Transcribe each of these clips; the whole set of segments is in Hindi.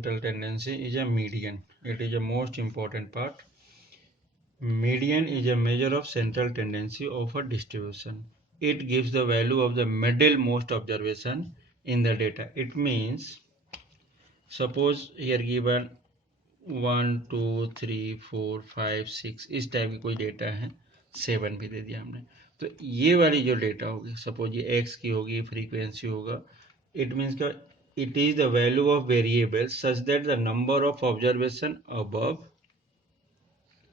central tendency is a median. It is a most important part. Median is a measure of central tendency of a distribution. It gives the value of the middlemost observation in the data. It means, suppose here given 1 2 3 4 5 6 इस टाइप की कोई डेटा है, 7 भी दे दिया हमने, तो ये वाली जो डेटा होगी, सपोज ये x की होगी, फ्रीक्वेंसी होगा, इट मीन्स का it is the value of variable such that the number of observation above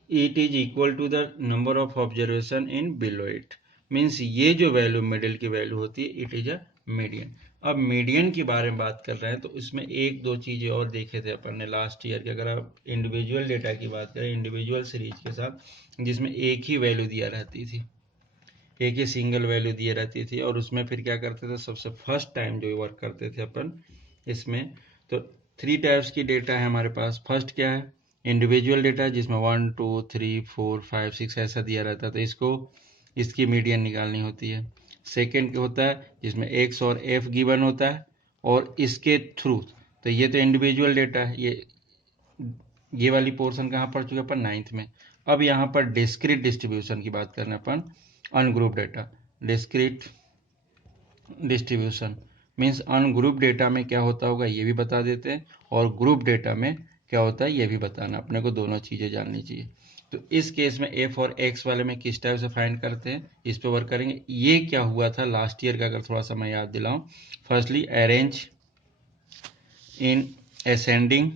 it is equal to the number of observation in below it. Means ये जो वैल्यू मिडिल की वैल्यू होती है इट इज अ मीडियन. अब मीडियन के बारे में बात कर रहे हैं तो इसमें एक दो चीजें और देखे थे अपन ने लास्ट ईयर के. अगर आप इंडिविजुअल डेटा की बात करें, इंडिविजुअल सीरीज के साथ, जिसमें एक ही वैल्यू दिया रहती थी, एक ही सिंगल वैल्यू दिए रहती थी, और उसमें फिर क्या करते थे, सबसे फर्स्ट टाइम जो वर्क करते थे अपन इसमें, तो 3 टाइप्स की डेटा है हमारे पास. फर्स्ट क्या है, इंडिविजुअल डेटा जिसमें 1 2 3 4 5 6 ऐसा दिया रहता है, तो इसको इसकी मीडियन निकालनी होती है. सेकेंड होता है जिसमें एक्स और एफ गिवन होता है और इसके थ्रू, तो ये तो इंडिविजुअल डेटा है. ये वाली पोर्शन कहाँ पढ़ चुके अपन, 9th में. अब यहाँ पर डिस्क्रीट डिस्ट्रीब्यूशन की बात करना अपन, ungroup data. Discrete distribution means ungroup data में क्या होता होगा ये भी बता देते हैं, और ग्रुप डेटा में क्या होता है ये भी बताना. अपने को दोनों चीजें जाननी चाहिए. तो इस केस में एफ और एक्स वाले में किस टाइप से फाइंड करते हैं, इस पे वर्क करेंगे. ये क्या हुआ था लास्ट ईयर का, अगर थोड़ा सा मैं याद दिलाऊं. फर्स्टली अरेंज इन असेंडिंग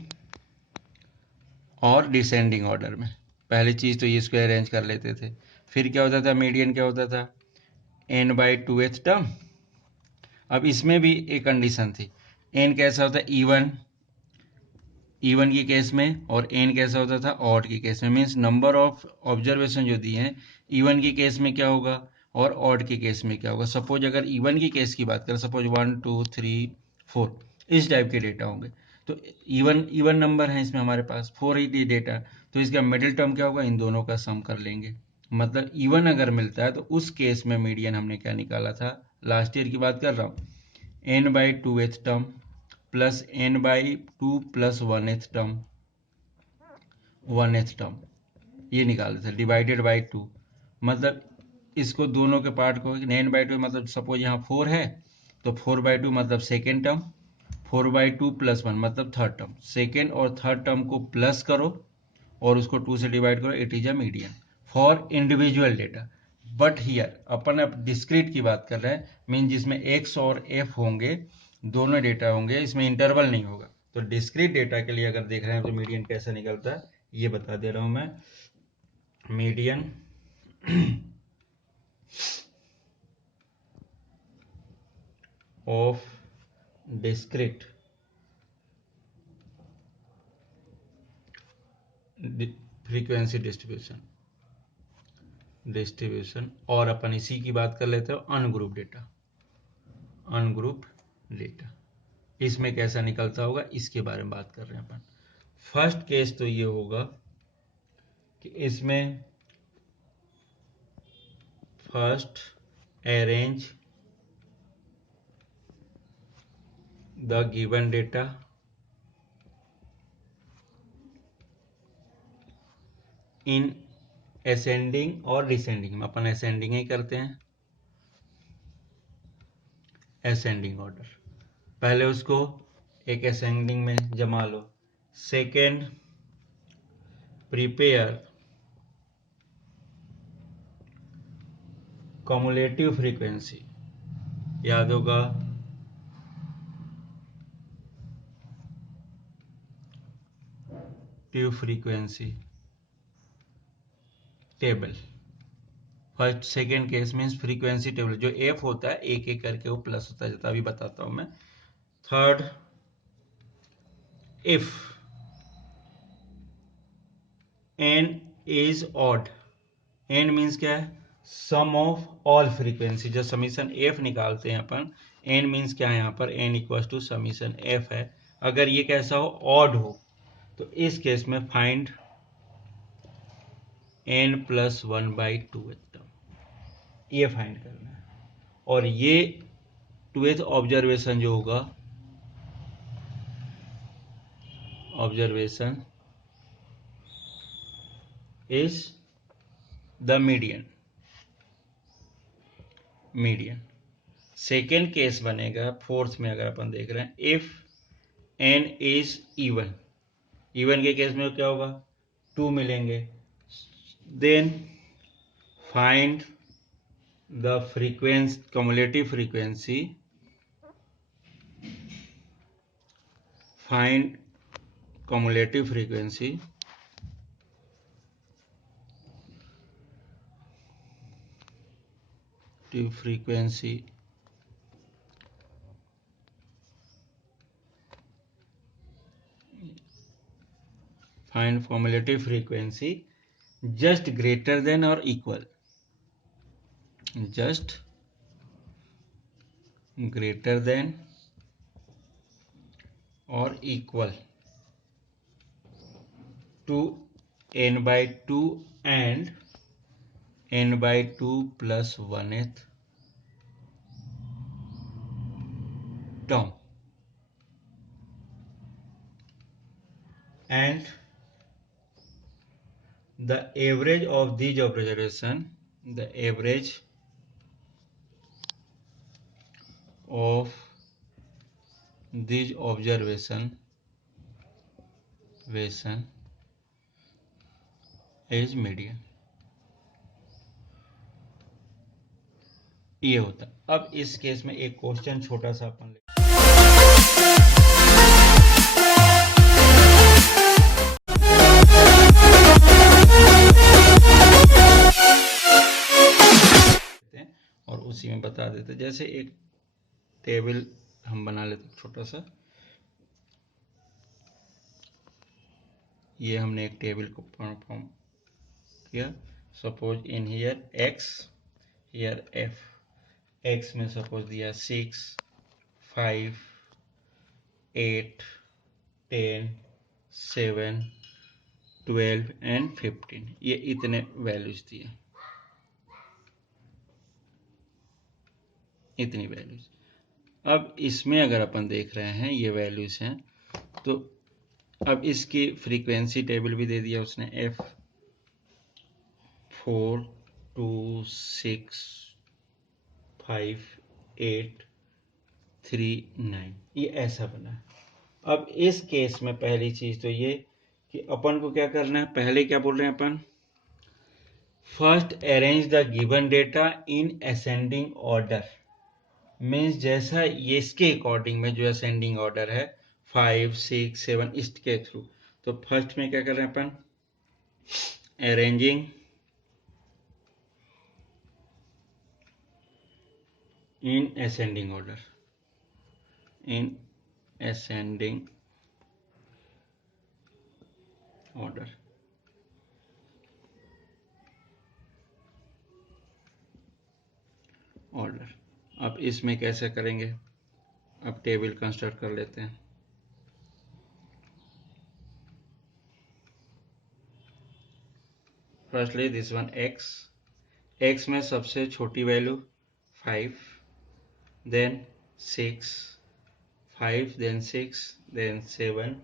और डिसेंडिंग ऑर्डर में. पहली चीज तो ये इसको अरेंज कर लेते थे. फिर क्या होता था, मीडियन क्या होता था, n/2th टर्म. अब इसमें भी एक कंडीशन थी, n कैसा होता है, इवन की केस में, और n कैसा होता था, ऑड की केस में. मीन्स नंबर ऑफ ऑब्जर्वेशन जो दिए हैं, इवन की केस में क्या होगा और ऑड की केस में क्या होगा. सपोज अगर इवन की केस की बात करें, सपोज 1 2 3 4 इस टाइप के डेटा होंगे, तो इवन नंबर है इसमें हमारे पास 4 ही डेटा, तो इसका मिडिल टर्म क्या होगा, इन दोनों का सम कर लेंगे. मतलब इवन अगर मिलता है तो उस केस में मीडियन हमने क्या निकाला था, लास्ट ईयर की बात कर रहा हूँ, n/2th term plus n/2 plus 1th term ये निकालते थे, डिवाइडेड बाई 2. मतलब इसको दोनों के पार्ट को n/2, मतलब सपोज यहाँ 4 है तो 4/2 मतलब सेकेंड टर्म, 4/2 प्लस 1 मतलब थर्ड टर्म. सेकेंड और थर्ड टर्म को प्लस करो और उसको 2 से डिवाइड करो, it is a median for individual data. But here अपन अब डिस्क्रीट की बात कर रहे हैं, मीन जिसमें एक्स और एफ होंगे, दोनों डेटा होंगे, इसमें इंटरवल नहीं होगा. तो डिस्क्रीट डेटा के लिए अगर देख रहे हैं तो मीडियन कैसे निकलता है ये बता दे रहा हूं मैं. Median of discrete frequency distribution, और अपन इसी की बात कर लेते हो अनग्रुप डेटा. इसमें कैसा निकलता होगा इसके बारे में बात कर रहे हैं अपन. फर्स्ट केस तो ये होगा कि इसमें first arrange the given data in ascending और डिसेंडिंग में. अपन असेंडिंग ही करते हैं, असेंडिंग ऑर्डर. पहले उसको एक असेंडिंग में जमा लो. सेकेंड, प्रिपेयर कम्युलेटिव फ्रीक्वेंसी, याद होगा tube frequency table. First second case means frequency table, जो एफ होता है एक एक करके वो प्लस होता जाता है, अभी बताता हूं मैं. Third, if n is odd. n means क्या है, सम ऑफ ऑल फ्रीक्वेंसी. जब समीशन f निकालते हैं अपन, n मीन्स क्या है यहाँ पर, n equal to summation f है. अगर ये कैसा हो, ऑड हो, तो इस केस में फाइंड n+1/2 एकदम, ये फाइंड करना है. और ये 2th ऑब्जर्वेशन जो होगा observation is the median. Second case बनेगा फोर्थ में, अगर अपन देख रहे हैं, इफ n इज इवन के केस में क्या होगा, 2 मिलेंगे. Then find the frequency, cumulative frequency, find cumulative frequency find cumulative frequency just greater than or equal, just greater than or equal to n by 2 and n by 2 plus 1th term, and the average of these observation, the average of these observation is median. ये होता. अब इस केस में एक क्वेश्चन छोटा सा अपन और उसी में बता देते. जैसे एक टेबल हम बना लेते छोटा सा. ये हमने एक टेबल को फॉर्म किया. Suppose in here x, here f. x में सपोज दिया 6, 5, 8, 10, 7, 12 एंड 15. ये इतने वैल्यूज दिए, इतनी वैल्यूज. अब इसमें अगर अपन देख रहे हैं ये वैल्यूज हैं, तो अब इसकी फ्रीक्वेंसी टेबल भी दे दिया उसने. f 4, 2, 6, 5, 8, 3, 9. ये ऐसा बना. अब इस केस में पहली चीज तो ये कि अपन को क्या करना है. पहले क्या बोल रहे हैं अपन, first arrange the given data in ascending order. Means जैसा ये इसके अकॉर्डिंग में जो असेंडिंग ऑर्डर है 5, 6, 7 इसके थ्रू. तो फर्स्ट में क्या कर रहे हैं अपन, arranging in ascending order, in ascending order. अब इसमें कैसे करेंगे, अब टेबल कंस्ट्रक्ट कर लेते हैं. फर्स्टली दिस वन x में सबसे छोटी value 5, then 6, 5, then 6, then 7,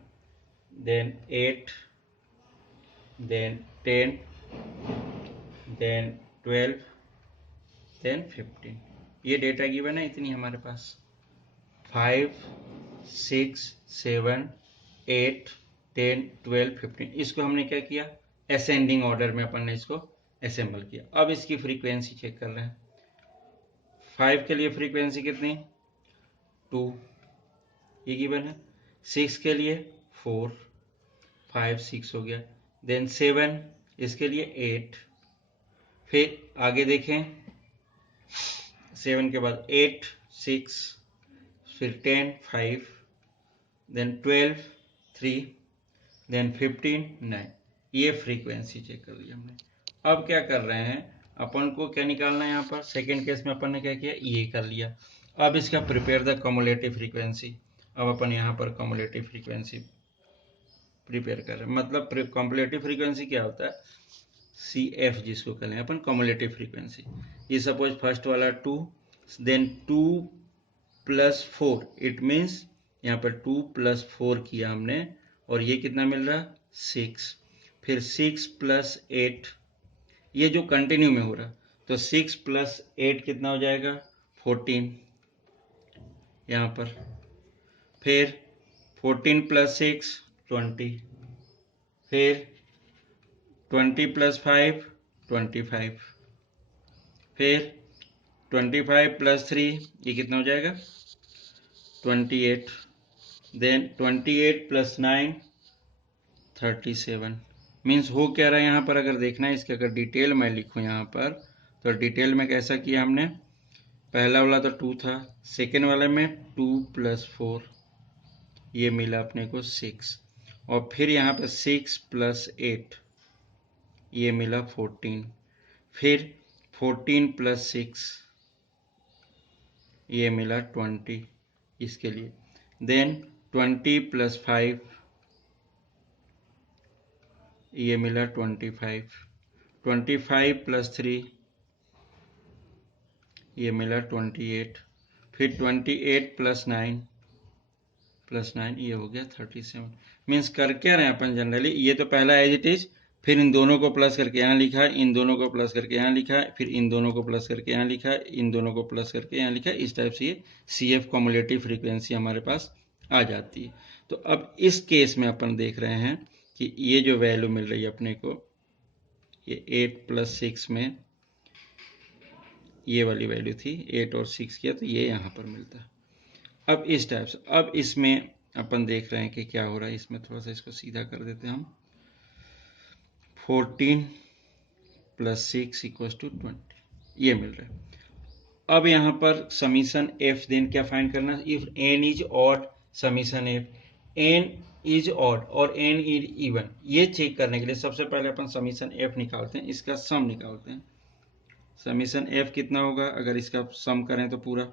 then 8, then 10, then 12, then 15. ये डेटा गिवन है इतनी हमारे पास. 5, 6, 7, 8, 10, 12, 15. इसको हमने क्या किया, असेंडिंग ऑर्डर में अपन ने इसको असेंबल किया. अब इसकी फ्रीक्वेंसी चेक कर रहे हैं. 5 के लिए फ्रीक्वेंसी कितनी, 2, ये गिवन है. 6 के लिए 4, 5, 6 हो गया. देन 7, इसके लिए 8. फिर आगे देखें, 7 के बाद 8, 6, फिर 10, 5, देन 12, 3, देन 15, 9. ये फ्रीक्वेंसी चेक कर ली हमने. अब क्या कर रहे हैं, अपन को क्या निकालना है. यहाँ पर सेकेंड केस में अपन ने क्या किया, ये कर लिया. अब इसका प्रिपेयर द कम्युलेटिव फ्रीक्वेंसी. अब अपन यहाँ पर कम्युलेटिव फ्रीक्वेंसी प्रिपेयर कर रहे हैं. मतलब कम्युलेटिव फ्रीक्वेंसी क्या होता है, CF जिसको कहें अपन कम्युलेटिव फ्रीक्वेंसी. ये सपोज फर्स्ट वाला 2, देन 2 + 4, इट मीन्स यहाँ पर 2 + 4 किया हमने और ये कितना मिल रहा 6, फिर 6 + 8, ये जो कंटिन्यू में हो रहा, तो 6 + 8 कितना हो जाएगा 14 यहाँ पर, फिर 14 + 6 20, फिर 20 + 5 25, फिर 25 + 3 ये कितना हो जाएगा 28, देन 28 + 9 37। मीन्स हो क्या रहा है यहाँ पर, अगर देखना है इसके, अगर डिटेल मैं लिखूँ यहाँ पर, तो डिटेल में कैसा किया हमने, पहला वाला तो 2 था, सेकेंड वाले में 2 + 4 ये मिला अपने को 6, और फिर यहाँ पर 6 + 8 ये मिला 14, फिर 14 + 6 ये मिला 20 इसके लिए, देन 20 + 5 ये मिला 25, 25 + 3 ये मिला 28, फिर 28 + 9 ये हो गया 37। मीन्स कर क्या रहे हैं अपन जनरली, ये तो पहला एज इट इज, फिर इन दोनों को प्लस करके यहाँ लिखा, इन दोनों को प्लस करके यहाँ लिखा, फिर इन दोनों को प्लस करके यहाँ लिखा, इन दोनों को प्लस करके यहाँ लिखा, इस टाइप से ये CF कम्युलेटिव फ्रीक्वेंसी हमारे पास आ जाती है। तो अब इस केस में अपन देख रहे हैं कि ये जो वैल्यू मिल रही है अपने को, ये 8 + 6 में ये वाली वैल्यू थी, 8 और 6 किया तो ये यहाँ पर मिलता है। अब इस टाइप से, अब इसमें अपन देख रहे हैं कि क्या हो रहा है, इसमें थोड़ा सा इसको सीधा कर देते हैं हम, 14 + 6 = 20 ये मिल रहा है। अब यहाँ पर समीशन एफ देन क्या फाइंड करना है, if n is odd summation F, n is odd और n इज इवन, ये चेक करने के लिए सबसे पहले अपन समीशन एफ निकालते हैं, इसका सम निकालते हैं। समीशन एफ कितना होगा, अगर इसका सम करें तो पूरा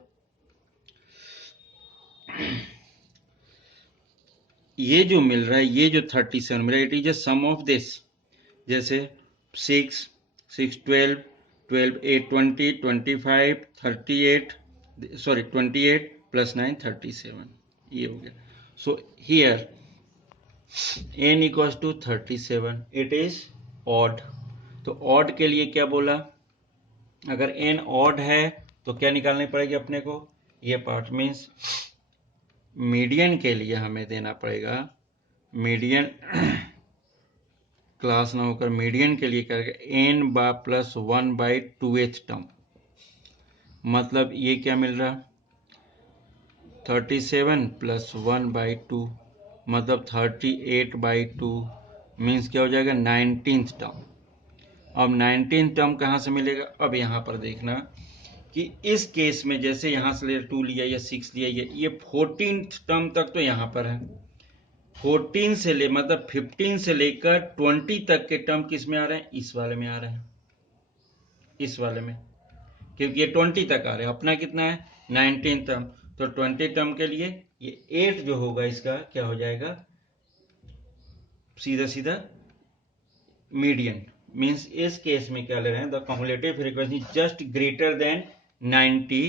ये जो मिल रहा है, ये जो 37 मिल रहा है, it is a sum of this, जैसे 6 6 12 12 8 20 25 38 सॉरी 28 + 9 37 ये हो गया। So here n = 37, it is odd. तो ऑड के लिए क्या बोला, अगर n ऑड है तो क्या निकालनी पड़ेगी अपने को, ये पार्ट, मीन्स मीडियन के लिए हमें देना पड़ेगा, मीडियन क्लास ना होकर मीडियन के लिए करेगा n + 1/2th टर्म, मतलब ये क्या मिल रहा 37 + 1/2 मतलब 38/2 मीन्स क्या हो जाएगा 19th टर्म। अब 19th टर्म कहाँ से मिलेगा, अब यहाँ पर देखना कि इस केस में जैसे यहाँ से 2 लिया या 6 लिया, ये 14th टर्म तक तो यहाँ पर है, 14 से ले मतलब 15 से लेकर 20 तक के टर्म किस में आ रहे हैं, इस वाले में आ रहे हैं, इस वाले में, क्योंकि ये 20 तक आ रहे हैं, अपना कितना है 19 टर्म, तो 20 टर्म के लिए ये 8 जो होगा इसका क्या हो जाएगा, सीधा सीधा मीडियन। मीन्स इस केस में क्या ले रहे हैं, the cumulative frequency just greater than 90,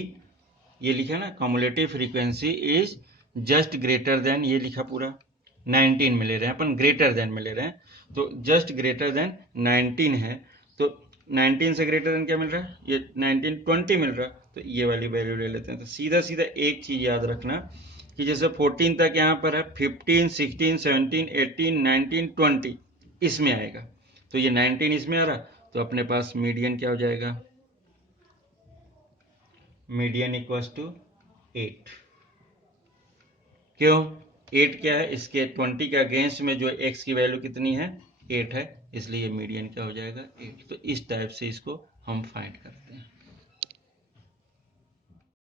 ये लिखा ना cumulative frequency is just greater than, ये लिखा पूरा 19 में ले रहे हैं अपन, ग्रेटर देन में ले रहे हैं, तो जस्ट ग्रेटर देन 19 है, तो 19 से ग्रेटर देन क्या मिल रहा है, ये 19 20 मिल रहा है, तो ये वाली वैल्यू ले लेते हैं। तो सीधा सीधा एक चीज याद रखना कि जैसे 14 तक यहाँ पर है, 15 16 17 18 19 20 इसमें आएगा, तो ये 19 इसमें आ रहा, तो अपने पास मीडियन क्या हो जाएगा, मीडियन = 8। क्यों 8 क्या है, इसके 20 के अगेंस्ट में जो x की वैल्यू कितनी है 8 है, इसलिए मीडियन क्या हो जाएगा 8। तो इस टाइप से इसको हम फाइंड करते हैं।